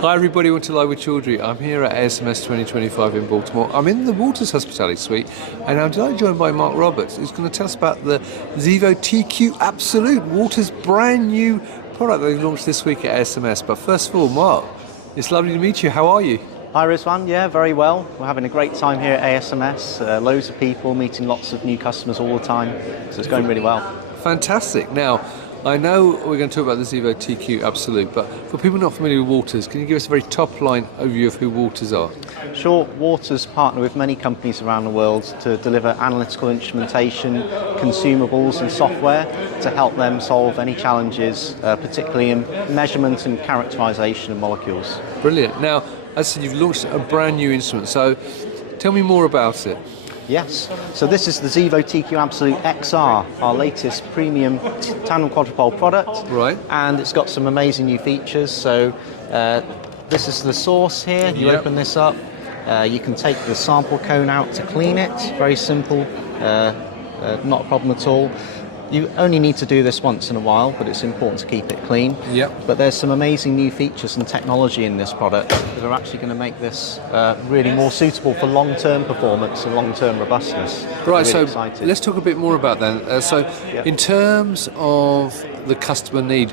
Hi everybody, welcome to Live with 𝐬𝐞𝐦𝐢. I'm here at ASMS 2025 in Baltimore. I'm in the Waters Hospitality Suite and I'm joined by Mark Roberts, who's going to tell us about the Xevo TQ Absolute, Waters' brand new product they've launched this week at ASMS. But first of all, Mark, it's lovely to meet you. How are you? Hi Rizwan, yeah, very well. We're having a great time here at ASMS. Loads of people, meeting lots of new customers all the time, so it's going really well. Fantastic. Now, I know we're going to talk about the Xevo TQ Absolute, but for people not familiar with Waters, can you give us a very top-line overview of who Waters are? Sure, Waters partner with many companies around the world to deliver analytical instrumentation, consumables and software to help them solve any challenges, particularly in measurement and characterization of molecules. Brilliant. Now, as I said, you've launched a brand new instrument, so tell me more about it. Yes, so this is the Xevo TQ Absolute XR, our latest premium tandem quadrupole product. Right. And it's got some amazing new features. So this is the source here. You open this up. You can take the sample cone out to clean it. Very simple, not a problem at all. You only need to do this once in a while, but it's important to keep it clean. Yep. But there's some amazing new features and technology in this product that are actually going to make this really more suitable for long-term performance and long-term robustness. Right, really so excited. let's talk a bit more about that. In terms of the customer need,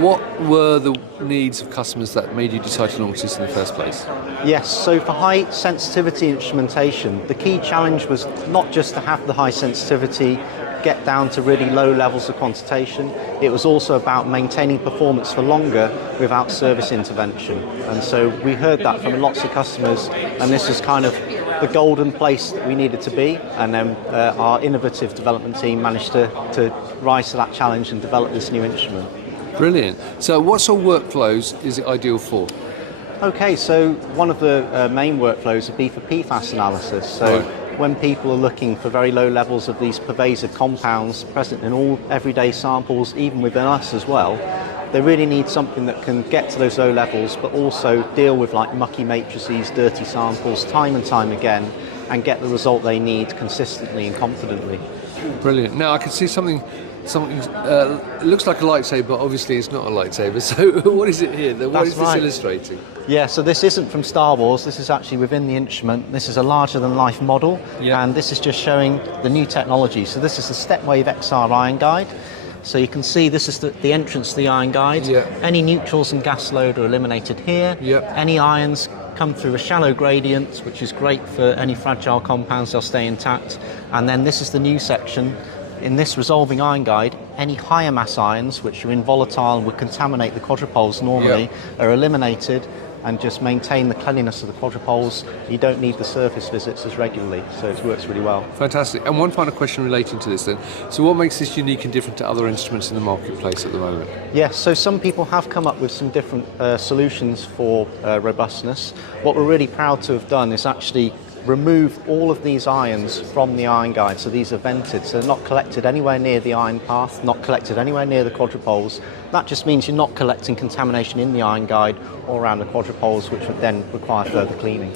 what were the needs of customers that made you decide to launch this in the first place? Yes, so for high sensitivity instrumentation, the key challenge was not just to have the high sensitivity, get down to really low levels of quantitation. It was also about maintaining performance for longer without service intervention. And so we heard that from lots of customers, and this is kind of the golden place that we needed to be. And then our innovative development team managed to rise to that challenge and develop this new instrument. Brilliant. So what sort of workflows is it ideal for? Okay, so one of the main workflows would be for PFAS analysis. So when people are looking for very low levels of these pervasive compounds present in all everyday samples, even within us as well, they really need something that can get to those low levels, but also deal with like mucky matrices, dirty samples, time and time again, and get the result they need consistently and confidently. Brilliant. Now I can see something looks like a lightsaber, but obviously it's not a lightsaber. So what is it here? What is this illustrating? Yeah, so this isn't from Star Wars. This is actually within the instrument. This is a larger-than-life model, and this is just showing the new technology. So this is the StepWave XR ion guide. So you can see this is the entrance to the ion guide. Yeah. Any neutrals and gas load are eliminated here. Yeah. Any ions come through a shallow gradient, which is great for any fragile compounds. They'll stay intact. And then this is the new section. In this resolving ion guide, any higher mass ions, which are involatile and would contaminate the quadrupoles normally, are eliminated and just maintain the cleanliness of the quadrupoles. You don't need the surface visits as regularly, so it works really well. Fantastic. And one final question relating to this then. So what makes this unique and different to other instruments in the marketplace at the moment? Yes, so some people have come up with some different solutions for robustness. What we're really proud to have done is actually remove all of these ions from the ion guide. So these are vented, so they're not collected anywhere near the ion path, not collected anywhere near the quadrupoles. That just means you're not collecting contamination in the ion guide or around the quadrupoles, which would then require further cleaning.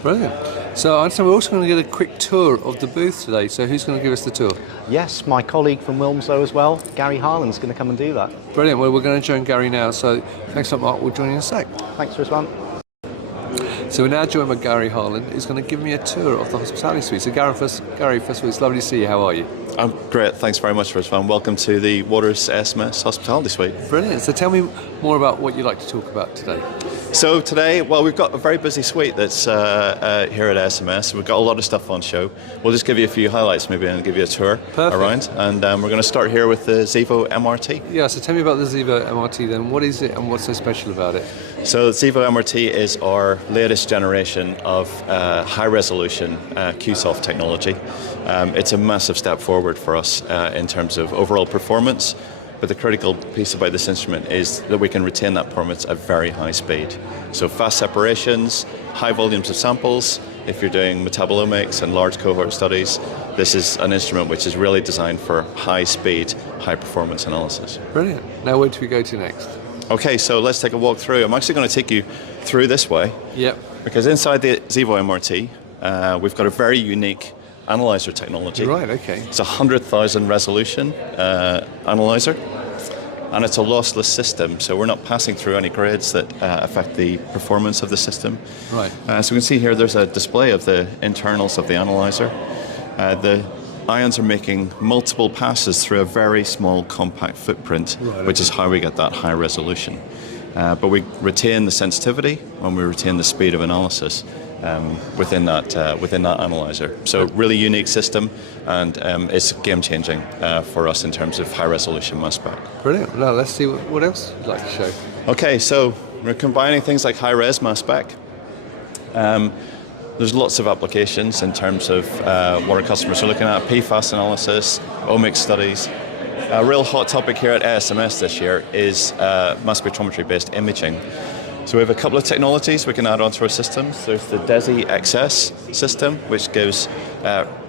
Brilliant. So I understand we're also going to get a quick tour of the booth today, so who's going to give us the tour? Yes, my colleague from 𝐬𝐞𝐦𝐢 as well, Gary Harland's going to come and do that. Brilliant. Well, we're going to join Gary now, so thanks a lot, Mark. We'll join you in a sec. Thanks, Rizwan. So we're now joined by Gary Harland, who's going to give me a tour of the hospitality suite. So Gary, first of all, it's lovely to see you. How are you? I'm great. Thanks very much, Rizwan. Welcome to the Waters ASMS Hospitality Suite. Brilliant. So tell me more about what you'd like to talk about today. So today, well, we've got a very busy suite that's here at ASMS. We've got a lot of stuff on show. We'll just give you a few highlights maybe and give you a tour around. And we're going to start here with the Xevo MRT. Yeah, so tell me about the Xevo MRT then. What is it and what's so special about it? So Xevo MRT is our latest generation of high-resolution QSoft technology. It's a massive step forward for us in terms of overall performance. But the critical piece about this instrument is that we can retain that performance at very high speed. So fast separations, high volumes of samples. If you're doing metabolomics and large cohort studies, this is an instrument which is really designed for high speed, high performance analysis. Brilliant. Now where do we go to next? Okay, so let's take a walk through. I'm actually going to take you through this way. Yep. Because inside the Xevo MRT, we've got a very unique analyzer technology. Right, okay. It's a 100,000 resolution analyzer. and it's a lossless system, so we're not passing through any grades that affect the performance of the system. Right. So we can see here there's a display of the internals of the analyzer. The ions are making multiple passes through a very small compact footprint, which is how we get that high resolution. But we retain the sensitivity and we retain the speed of analysis within that analyzer. So really unique system, and it's game-changing for us in terms of high-resolution mass spec. Brilliant. Now let's see what else you'd like to show. Okay, so we're combining things like high-res mass spec. There's lots of applications in terms of what our customers are looking at: PFAS analysis, omics studies. A real hot topic here at ASMS this year is mass spectrometry-based imaging. So we have a couple of technologies we can add onto our systems. There's the DESI XS system, which gives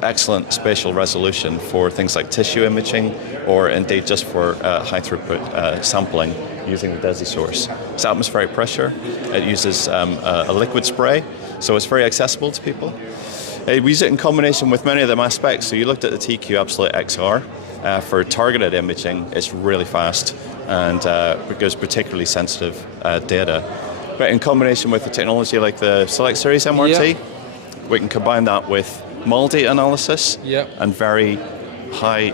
excellent spatial resolution for things like tissue imaging, or indeed just for high throughput sampling using the DESI source. It's atmospheric pressure. It uses a liquid spray, so it's very accessible to people. We use it in combination with many of the mass specs. So you looked at the TQ Absolute XR. For targeted imaging, it's really fast and it gives particularly sensitive data. But in combination with the technology like the Select Series MRT, we can combine that with MALDI analysis and very high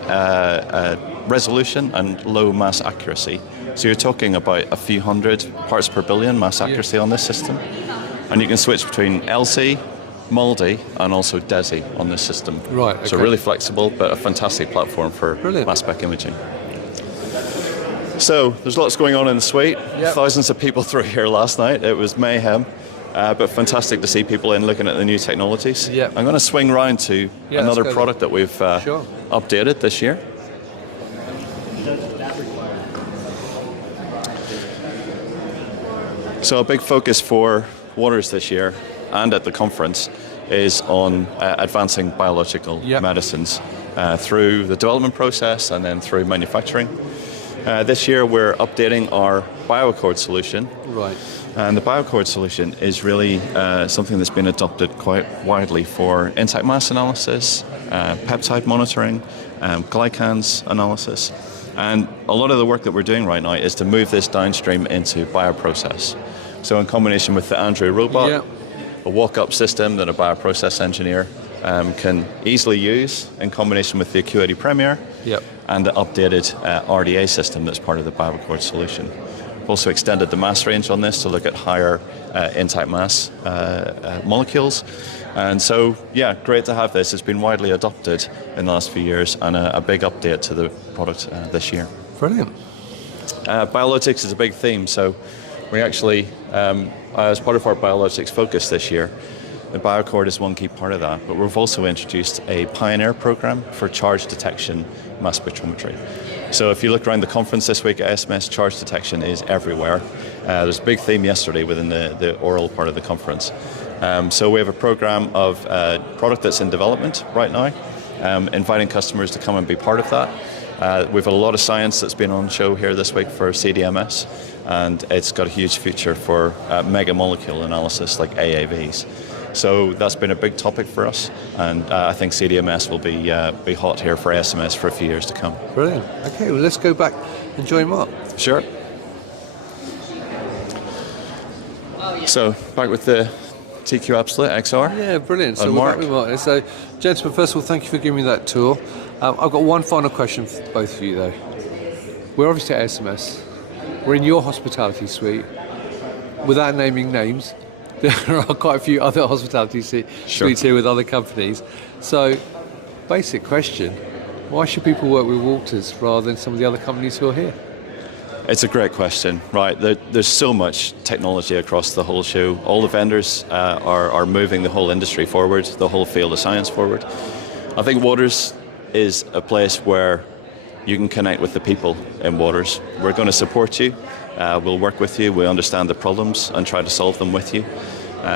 resolution and low mass accuracy. So you're talking about a few hundred parts per billion mass accuracy on this system. And you can switch between LC, MALDI, and also DESI on this system. Right. Okay. So really flexible, but a fantastic platform for mass spec imaging. So there's lots going on in the suite. Thousands of people through here last night. It was mayhem, but fantastic to see people in looking at the new technologies. I'm going to swing round to another product that we've updated this year. So a big focus for Waters this year and at the conference is on advancing biological medicines through the development process and then through manufacturing. This year we're updating our BioAccord solution. Right. And the BioAccord solution is really something that's been adopted quite widely for intact mass analysis, peptide monitoring, glycans analysis. And a lot of the work that we're doing right now is to move this downstream into bioprocess. So in combination with the Andrew robot, a walk-up system that a bioprocess engineer can easily use in combination with the Acuity Premier and the updated RDA system that's part of the BioAccord solution. We've also extended the mass range on this to look at higher intact mass molecules. And so, great to have this. It's been widely adopted in the last few years, and a big update to the product this year. Brilliant. Biologics is a big theme, so we actually, as part of our biologics focus this year, the BioAccord is one key part of that, but we've also introduced a pioneer program for charge detection mass spectrometry. So if you look around the conference this week, ASMS charge detection is everywhere. There's a big theme yesterday within the oral part of the conference. So we have a program of product that's in development right now, inviting customers to come and be part of that. We've a lot of science that's been on show here this week for CDMS, and it's got a huge feature for mega molecule analysis like AAVs. So that's been a big topic for us, and I think CDMS will be hot here for ASMS for a few years to come. Brilliant. Okay, well let's go back and join Mark. Sure. So back with the TQ Absolute XR. Yeah, brilliant. So we're back with Mark. So, gentlemen, first of all, thank you for giving me that tour. I've got one final question for both of you, though. We're obviously at ASMS. We're in your hospitality suite. Without naming names, there are quite a few other hospitality suites here with other companies. So, basic question, why should people work with Waters rather than some of the other companies who are here? It's a great question, right? There's so much technology across the whole show. All the vendors are moving the whole industry forward, the whole field of science forward. I think Waters is a place where you can connect with the people in Waters. We're going to support you. We'll work with you. We understand the problems and try to solve them with you.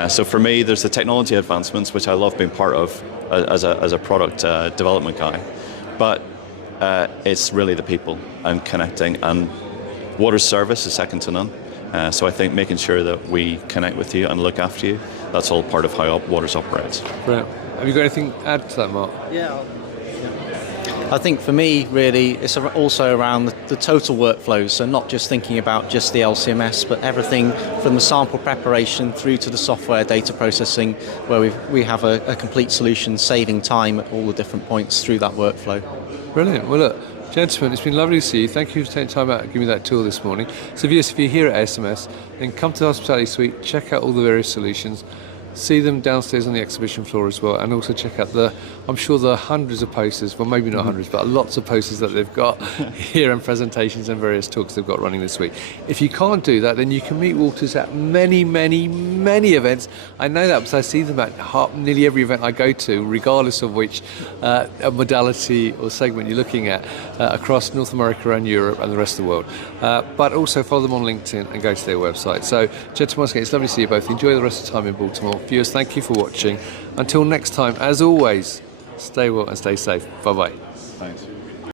So for me, there's the technology advancements, which I love being part of as a product development guy. But it's really the people and connecting, and Waters service is second to none. So I think making sure that we connect with you and look after you, that's all part of how Waters operates. Brilliant. Have you got anything to add to that, Mark? I think for me, really, it's also around the total workflows, so not just thinking about just the LCMS, but everything from the sample preparation through to the software data processing, where we have a complete solution, saving time at all the different points through that workflow. Brilliant. Well, look, gentlemen, it's been lovely to see you. Thank you for taking time out and giving me that tour this morning. So viewers, if you're here at SMS, then come to the hospitality suite, check out all the various solutions, see them downstairs on the exhibition floor as well, and also check out I'm sure the hundreds of posters, well maybe not hundreds, but lots of posters that they've got here and presentations and various talks they've got running this week. If you can't do that, then you can meet Walters at many, many, many events. I know that because I see them at nearly every event I go to, regardless of which modality or segment you're looking at, across North America and Europe and the rest of the world. But also follow them on LinkedIn and go to their website. So, gentlemen, once again, it's lovely to see you both. Enjoy the rest of the time in Baltimore. Viewers, thank you for watching. Until next time, as always, stay well and stay safe. Bye-bye. Thanks.